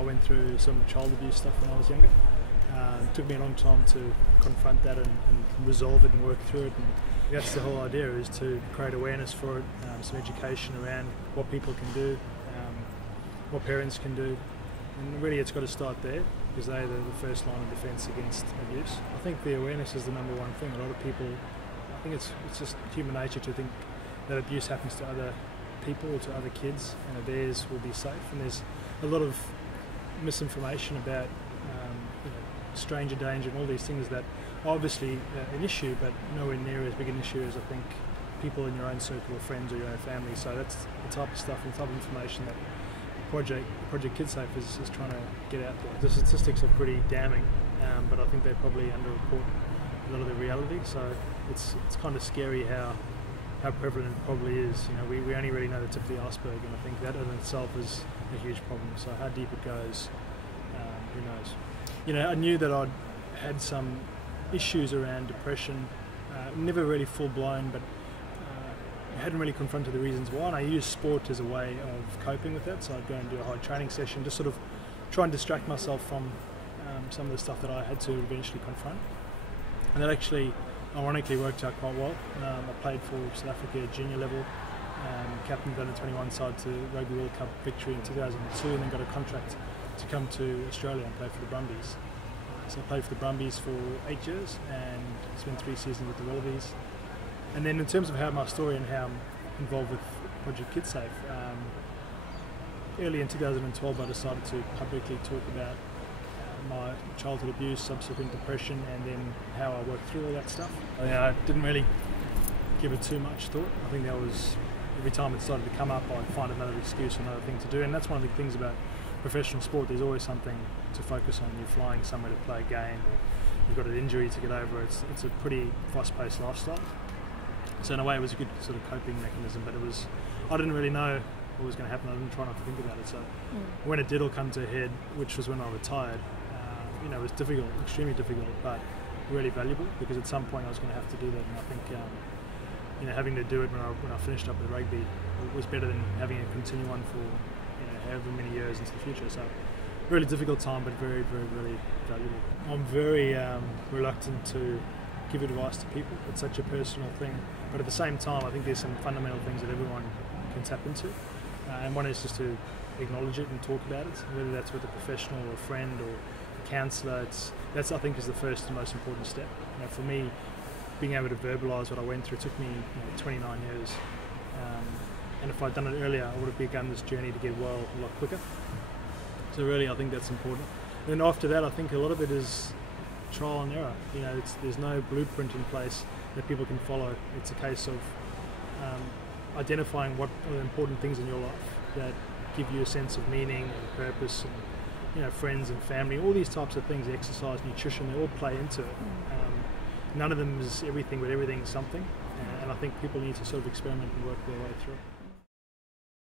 I went through some child abuse stuff when I was younger. It took me a long time to confront that and resolve it and work through it. And that's the whole idea, is to create awareness for it, some education around what people can do, what parents can do. And really it's got to start there, because they're the first line of defence against abuse. I think the awareness is the number one thing. A lot of people, I think it's just human nature to think that abuse happens to other people or to other kids and that theirs will be safe. And there's a lot of misinformation about stranger danger and all these things that are obviously an issue, but nowhere near as big an issue as I think people in your own circle of friends or your own family. So that's the type of stuff and the type of information that Project KidSafe is trying to get out there. The statistics are pretty damning, but I think they probably underreport a lot of the reality. So it's kind of scary how prevalent it probably is. We only really know the tip of the iceberg, and I think that in itself is a huge problem. So how deep it goes, who knows? I knew that I'd had some issues around depression, never really full blown, but I hadn't really confronted the reasons why, and I used sport as a way of coping with that. So I'd go and do a hard training session, just sort of try and distract myself from some of the stuff that I had to eventually confront. And that actually, ironically, worked out quite well. I played for South Africa at junior level, captained the under-21 side to Rugby World Cup victory in 2002, and then got a contract to come to Australia and play for the Brumbies. So I played for the Brumbies for 8 years and spent 3 seasons with the Wallabies. And then in terms of how my story and how I'm involved with Project KidSafe, early in 2012 I decided to publicly talk about my childhood abuse, subsequent depression, and then how I worked through all that stuff. I didn't really give it too much thought. I think every time it started to come up, I'd find another excuse or another thing to do, and that's one of the things about professional sport. There's always something to focus on. You're flying somewhere to play a game, or you've got an injury to get over. It's a pretty fast-paced lifestyle. So in a way it was a good sort of coping mechanism, but I didn't really know what was going to happen. I didn't try not to think about it. So when it did all come to a head, which was when I retired, it was difficult, extremely difficult, but really valuable, because at some point I was going to have to do that. And I think having to do it when I finished up with rugby was better than having it continue on for however many years into the future. So really difficult time, but very, very, really valuable. I'm very reluctant to give advice to people. It's such a personal thing, but at the same time I think there's some fundamental things that everyone can tap into, and one is just to acknowledge it and talk about it, whether that's with a professional or a friend or a counsellor. That's I think is the first and most important step. For me, being able to verbalise what I went through took me 29 years, and if I'd done it earlier I would have begun this journey to get well a lot quicker. So really I think that's important. And then after that I think a lot of it is trial and error. There's no blueprint in place that people can follow. It's a case of identifying what are the important things in your life that give you a sense of meaning and purpose, and friends and family, all these types of things, exercise, nutrition, they all play into it. None of them is everything, but everything is something, and I think people need to sort of experiment and work their way through it.